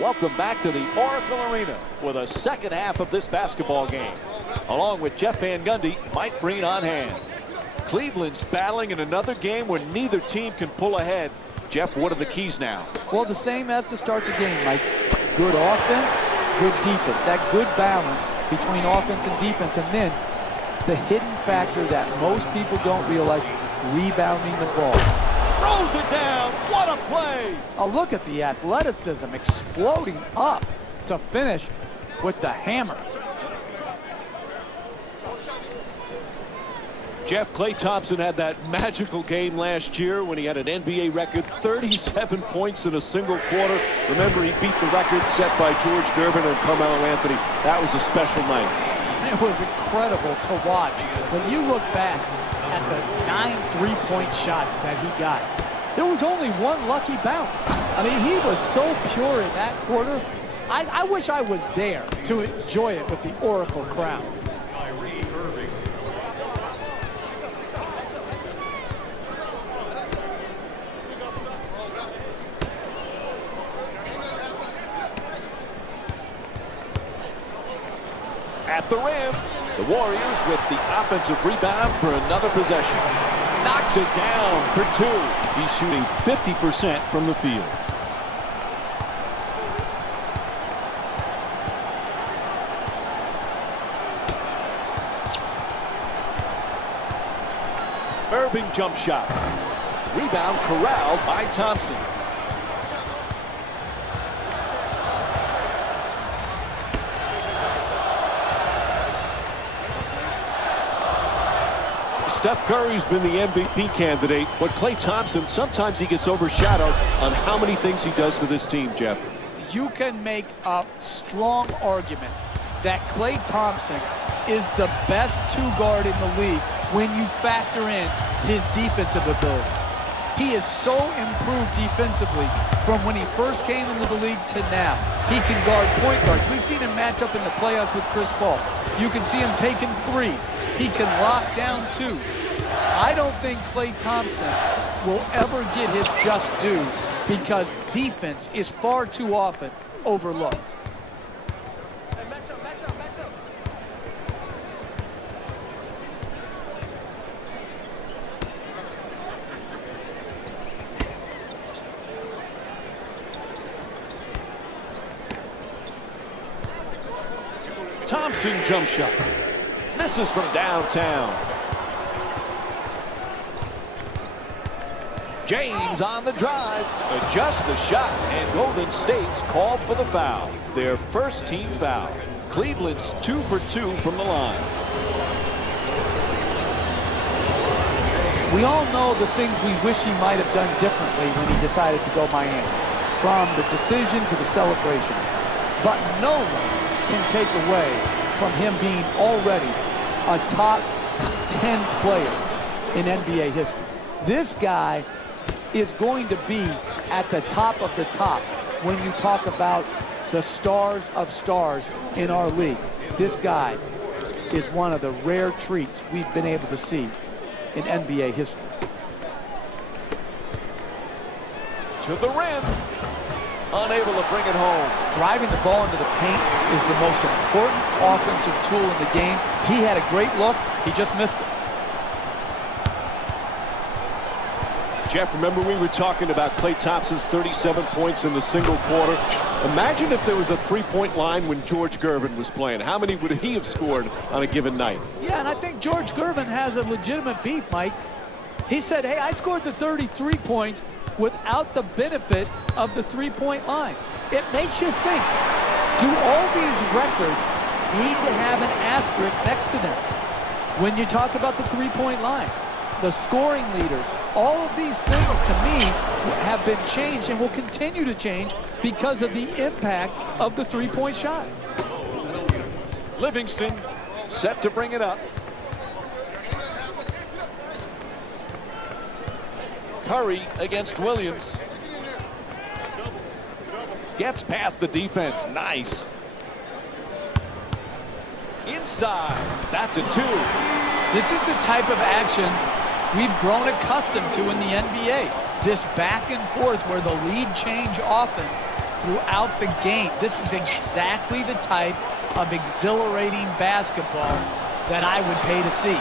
Welcome back to the Oracle Arena for the second half of this basketball game. Along with Jeff Van Gundy, Mike Breen on hand. Cleveland's battling in another game where neither team can pull ahead. Jeff, what are the keys now? Well, the same as to start the game, Mike. Good offense, good defense. That good balance between offense and defense. And then the hidden factor that most people don't realize, rebounding the ball. Throws it down. What a play. Oh, look at the athleticism exploding up to finish with the hammer. Jeff, Klay Thompson had that magical game last year when he had an NBA record, 37 points in a single quarter. Remember, he beat the record set by George Gervin and Carmelo Anthony. That was a special night. It was incredible to watch. When you look back at the 9 3-point shots that he got, there was only one lucky bounce. I mean, he was so pure in that quarter. I wish I was there to enjoy it with the Oracle crowd. At the rim, the Warriors with the offensive rebound for another possession. Knocks it down for two. He's shooting 50% from the field. Irving jump shot. Rebound corralled by Thompson. Steph Curry's been the MVP candidate, but Klay Thompson, sometimes he gets overshadowed on how many things he does to this team, Jeff. You can make a strong argument that Klay Thompson is the best two-guard in the league when you factor in his defensive ability. He is so improved defensively from when he first came into the league to now. He can guard point guards. We've seen him match up in the playoffs with Chris Paul. You can see him taking threes. He can lock down twos. I don't think Klay Thompson will ever get his just due because defense is far too often overlooked. Thompson jump shot. Misses from downtown. James on the drive. Adjusts the shot, and Golden State's called for the foul. Their first team foul. Cleveland's 2 for 2 from the line. We all know the things we wish he might have done differently when he decided to go Miami. From the decision to the celebration. But no one can take away from him being already a top 10 player in NBA history. This guy is going to be at the top of the top when you talk about the stars of stars in our league. This guy is one of the rare treats we've been able to see in NBA history. To the rim. Unable to bring it home. Driving the ball into the paint is the most important offensive tool in the game. He had a great look. He just missed it. Jeff, remember we were talking about Klay Thompson's 37 points in the single quarter. Imagine if there was a three-point line when George Gervin was playing. How many would he have scored on a given night? Yeah, and I think George Gervin has a legitimate beef, Mike. He said, hey, I scored the 33 points without the benefit of the three-point line. It makes you think, do all these records need to have an asterisk next to them? When you talk about the three-point line, the scoring leaders, all of these things to me have been changed and will continue to change because of the impact of the three-point shot. Livingston set to bring it up. Curry against Williams. Gets past the defense. Nice. Inside. That's a two. This is the type of action we've grown accustomed to in the NBA. This back and forth where the lead change often throughout the game. This is exactly the type of exhilarating basketball that I would pay to see.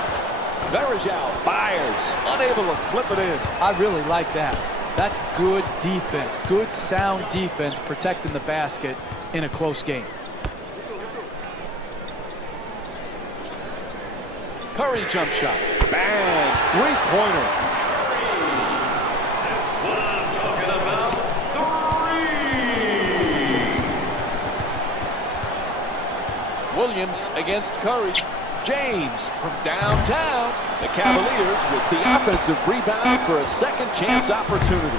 Varejao fires, unable to flip it in. I really like that. That's good defense, good sound defense protecting the basket in a close game. Curry jump shot. Bang! Three-pointer. That's what I'm talking about. Three! Williams against Curry. James from downtown. The Cavaliers with the offensive rebound for a second chance opportunity.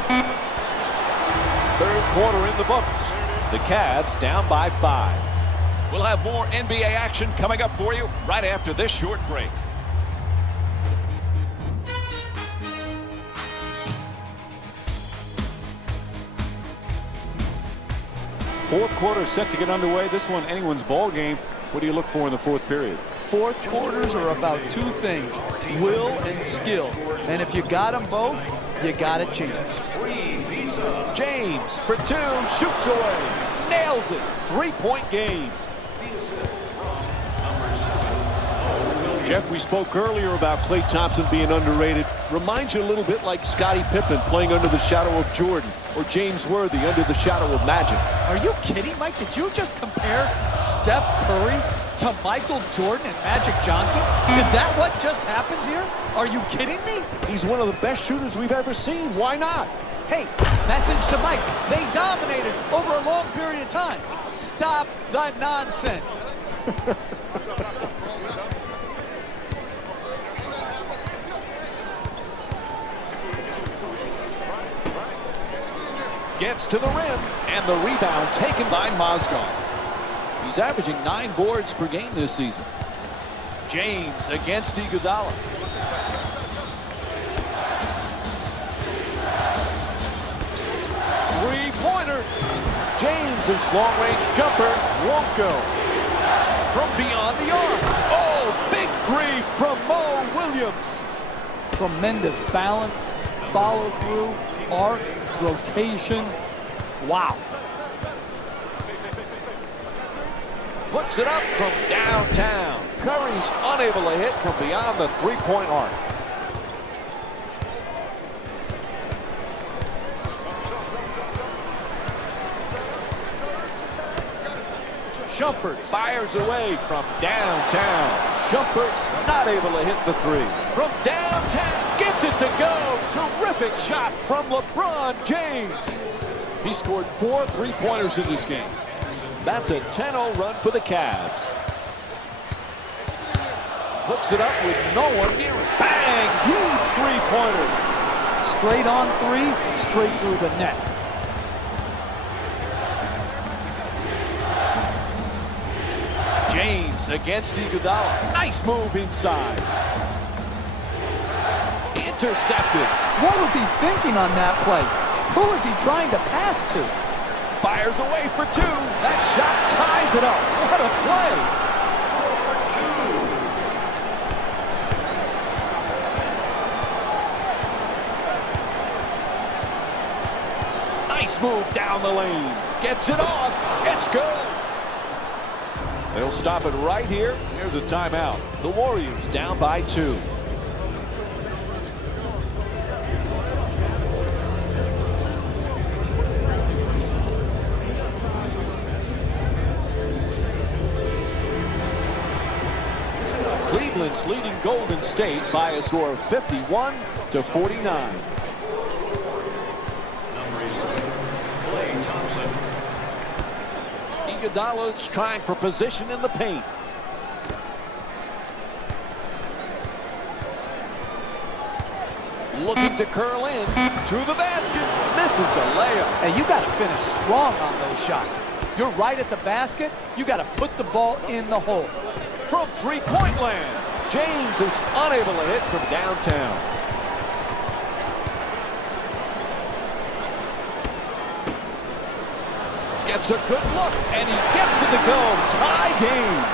Third quarter in the books. The Cavs down by 5. We'll have more NBA action coming up for you right after this short break. Fourth quarter set to get underway. This one anyone's ball game. What do you look for in the fourth period? Fourth quarters are about two things, will and skill. And if you got them both, you got a chance. James for 2, shoots away, nails it. 3-point game. Jeff, we spoke earlier about Klay Thompson being underrated. Reminds you a little bit like Scottie Pippen playing under the shadow of Jordan, or James Worthy under the shadow of Magic. Are you kidding, Mike? Did you just compare Steph Curry to Michael Jordan and Magic Johnson? Is that what just happened here? Are you kidding me? He's one of the best shooters we've ever seen. Why not? Hey, message to Mike. They dominated over a long period of time. Stop the nonsense. Gets to the rim, and the rebound taken by Mozgov. He's averaging 9 boards per game this season. James against Iguodala. Three-pointer. James' long-range jumper won't go. From beyond the arc. Oh, big three from Mo Williams. Tremendous balance, follow through, arc, rotation. Wow. Puts it up from downtown. Curry's unable to hit from beyond the three-point arc. Shumpert fires away from downtown. Shumpert's not able to hit the three. From downtown, gets it to go. Terrific shot from LeBron James. He scored 4 3-pointers in this game. That's a 10-0 run for the Cavs. Puts it up with no one near it. Bang! Huge three-pointer. Straight on three, straight through the net. James against Iguodala. Nice move inside. Intercepted. What was he thinking on that play? Who was he trying to pass to? Fires away for 2. That shot ties it up. What a play. Nice move down the lane. Gets it off. It's good. They'll stop it right here. Here's a timeout. The Warriors down by 2. Cleveland's leading Golden State by a score of 51-49. Klay Thompson. Iguodala's trying for position in the paint. Looking to curl in to the basket. Misses the layup. Hey, you got to finish strong on those shots. You're right at the basket. You got to put the ball in the hole. From three-point land, James is unable to hit from downtown. Gets a good look, and he gets it to go. Tie game.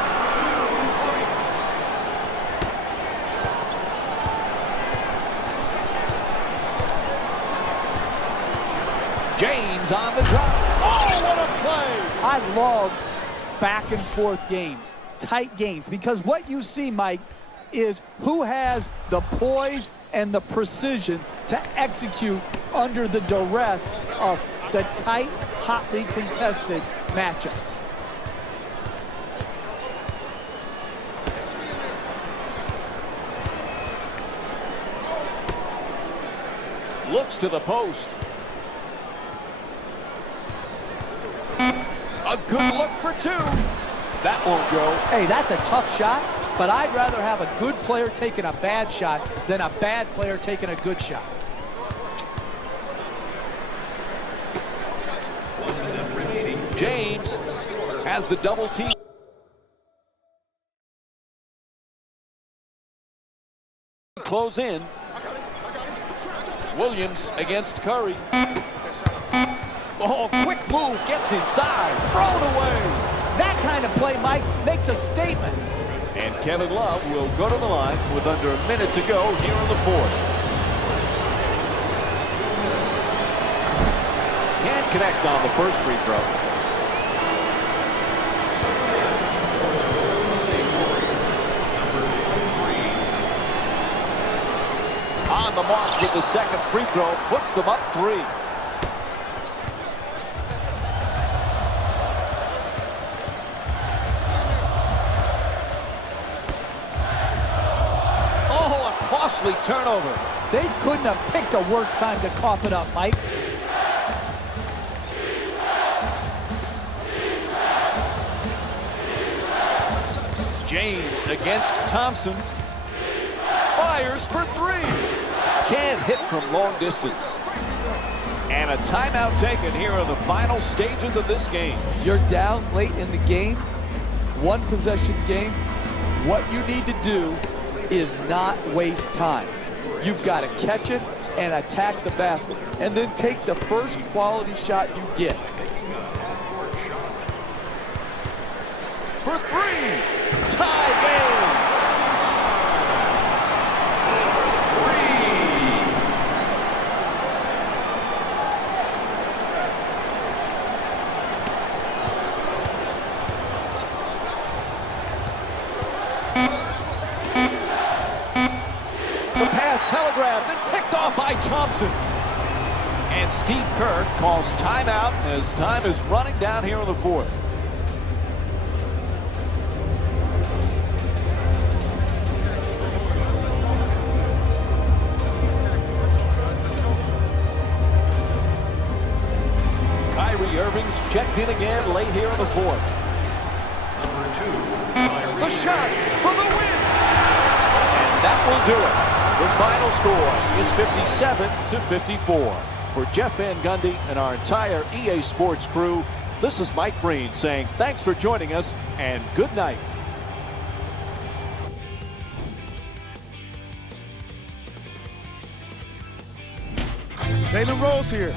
James on the drop. Oh, what a I love back and forth games, tight games, because what you see, Mike, is who has the poise and the precision to execute under the duress of the tight, hotly contested matchups. Looks to the post. A good look for two. That won't go. Hey, that's a tough shot, but I'd rather have a good player taking a bad shot than a bad player taking a good shot. 1 minute remaining. James has the double team. Close in. Williams against Curry. Oh, quick move, gets inside, thrown away. That kind of play, Mike, makes a statement. And Kevin Love will go to the line with under a minute to go here in the fourth. Can't connect on the first free throw. On the mark with the second free throw, puts them up 3. Oh, a costly turnover. They couldn't have picked a worse time to cough it up, Mike. James against Thompson. Fires for 3. Can't hit from long distance. And a timeout taken here in the final stages of this game. You're down late in the game, one possession game. What you need to do is not waste time. You've got to catch it and attack the basket, and then take the first quality shot you get. For 3. Tie game. The pass telegraphed and picked off by Thompson. And Steve Kerr calls timeout as time is running down here in the fourth. Kyrie Irving's checked in again late here in the fourth. Number 2. The shot for the win. And that will do it. The final score is 57-54. For Jeff Van Gundy and our entire EA Sports crew, this is Mike Breen saying thanks for joining us and good night. Jalen Rose here.